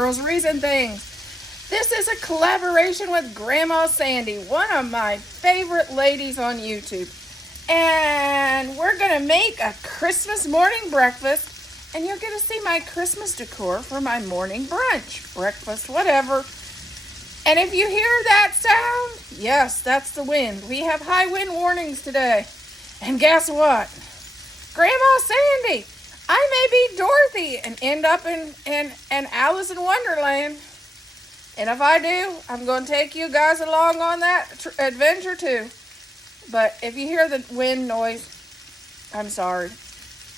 Groceries and things. This is a collaboration with Grandma Sandy, one of my favorite ladies on YouTube. And we're going to make a Christmas morning breakfast. And you're going to see my Christmas decor for my morning brunch, breakfast, whatever. And if you hear that sound, yes, that's the wind. We have high wind warnings today. And guess what? Grandma Sandy, I may be Dorothy and end up in Alice in Wonderland. And if I do, I'm going to take you guys along on that adventure too. But if you hear the wind noise, I'm sorry.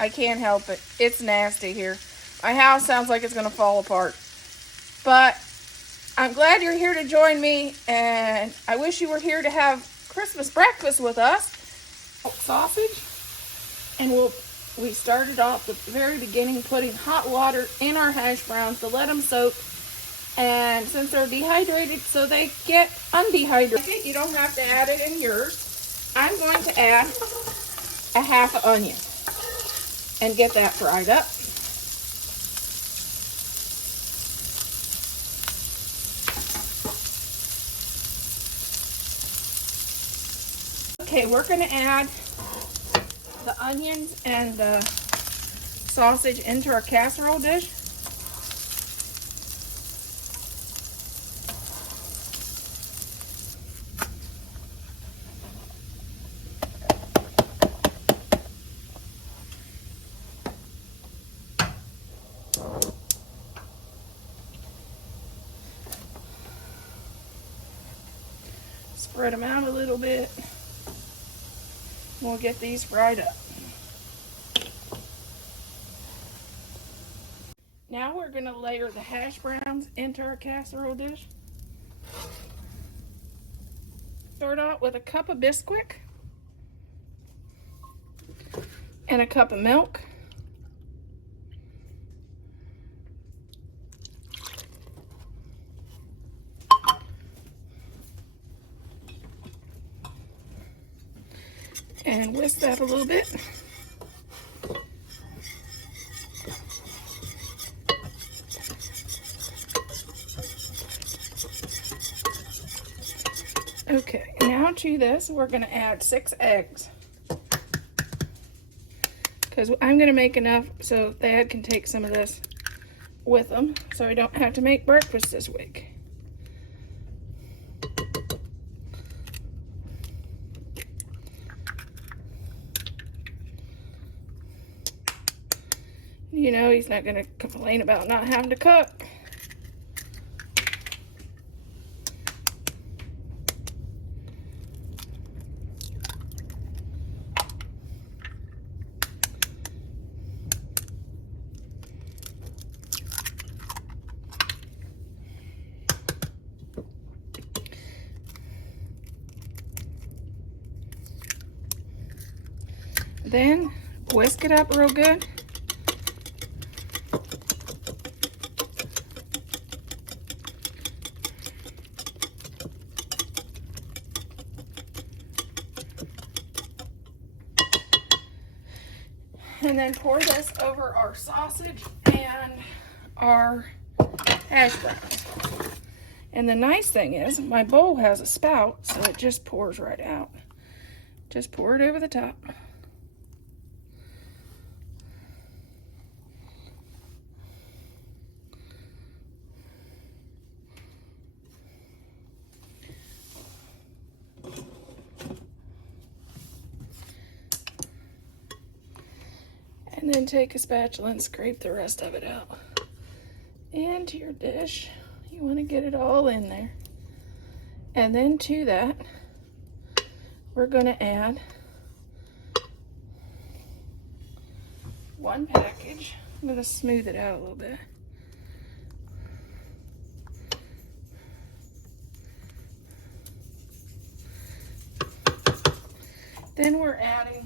I can't help it. It's nasty here. My house sounds like it's going to fall apart. But I'm glad you're here to join me, and I wish you were here to have Christmas breakfast with us. Sausage, and we started off at the very beginning putting hot water in our hash browns to let them soak. And since they're dehydrated, so they get undehydrated, you don't have to add it in yours. I'm going to add a half onion and get that fried up. Okay, we're going to add the onions and the sausage into our casserole dish. Spread them out a little bit. We'll get these fried up. Now we're going to layer the hash browns into our casserole dish. Start out with a cup of Bisquick and a cup of milk. And whisk that a little bit. Okay, now to this, we're going to add 6 eggs. Because I'm going to make enough so Thad can take some of this with them, so I don't have to make breakfast this week. You know, he's not going to complain about not having to cook. Then whisk it up real good. And then pour this over our sausage and our hash browns. And the nice thing is, my bowl has a spout, so it just pours right out. Just pour it over the top. And then take a spatula and scrape the rest of it out into your dish. You want to get it all in there. And then to that, we're going to add 1 package. I'm going to smooth it out a little bit. Then we're adding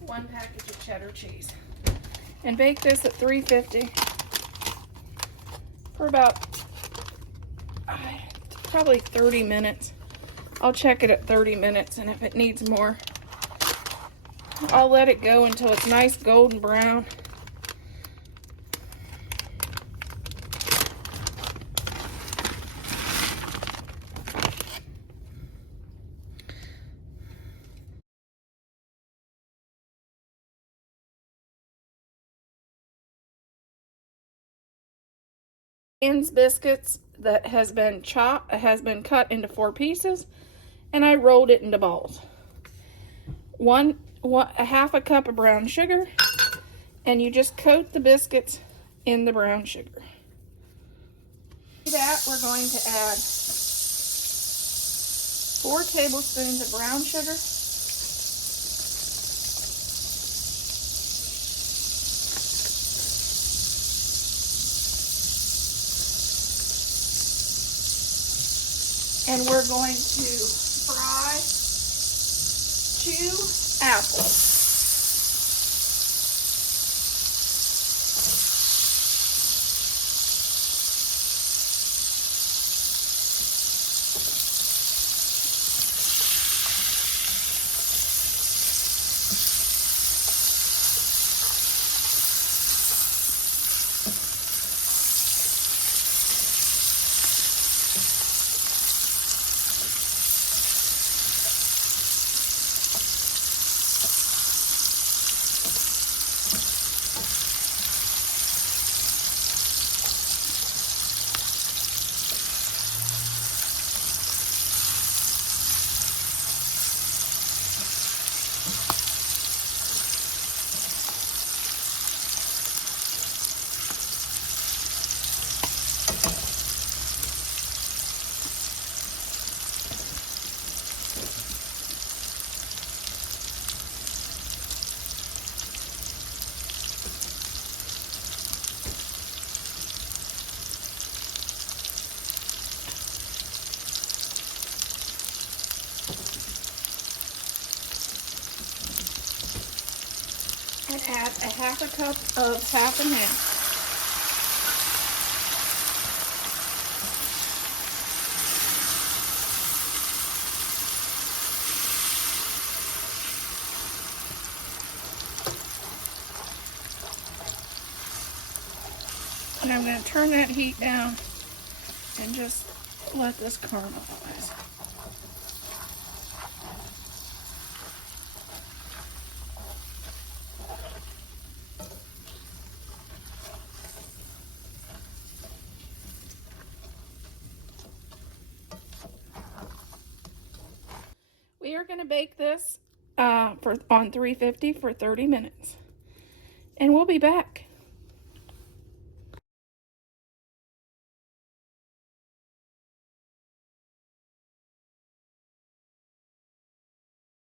1 package of cheddar cheese. And bake this at 350 for about probably 30 minutes. I'll check it at 30 minutes, and if it needs more, I'll let it go until it's nice golden brown. Anne's biscuits that has been cut into 4 pieces, and I rolled it into balls. A half a cup of brown sugar, and you just coat the biscuits in the brown sugar. To that, we're going to add 4 tablespoons of brown sugar, and we're going to fry 2 apples. And add a half a cup of half and half. And I'm going to turn that heat down and just let this caramelize. We are going to bake this on 350 for 30 minutes. And we'll be back.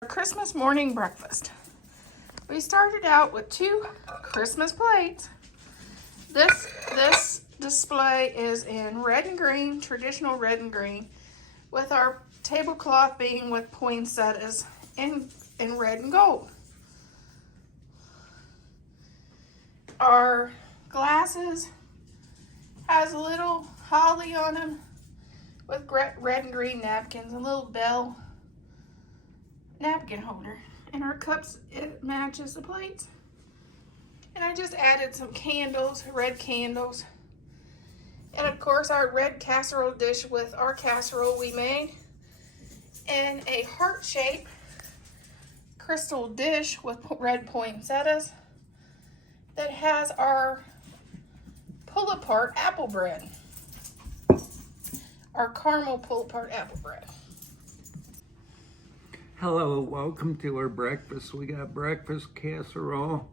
Our Christmas morning breakfast. We started out with 2 Christmas plates. This display is in red and green, traditional red and green, with our tablecloth being with poinsettias in red and gold. Our glasses has a little holly on them with red and green napkins, a little bell napkin holder. And our cups, it matches the plates. And I just added some candles, red candles. And of course our red casserole dish with our casserole we made. And a heart-shaped crystal dish with red poinsettias that has our pull-apart apple bread. Our caramel pull-apart apple bread. Hello, welcome to our breakfast. We got breakfast casserole,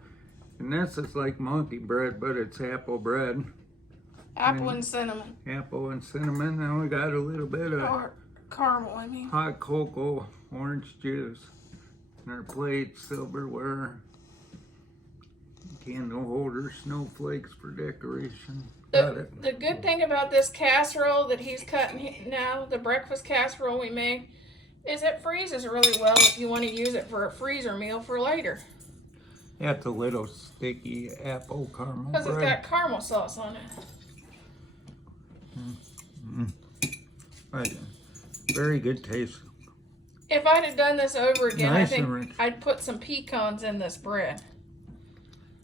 and this is like monkey bread, but it's apple bread. Apple and cinnamon. Apple and cinnamon, and we got a little bit of caramel, I mean. Hot cocoa, orange juice, and our plates, silverware, candle holders, snowflakes for decoration. The good thing about this casserole that he's cutting now, the breakfast casserole we made, is it freezes really well if you want to use it for a freezer meal for later. That's a little sticky apple caramel bread. Because it's got caramel sauce on it. Very good taste. If I'd have done this over again, Nice I think I'd put some pecans in this bread.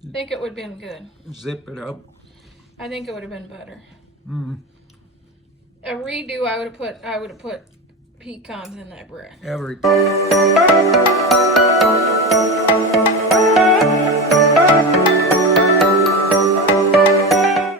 I think it would have been good. Zip it up. I think it would have been better. A redo, I would have put pecans in that bread. Everything.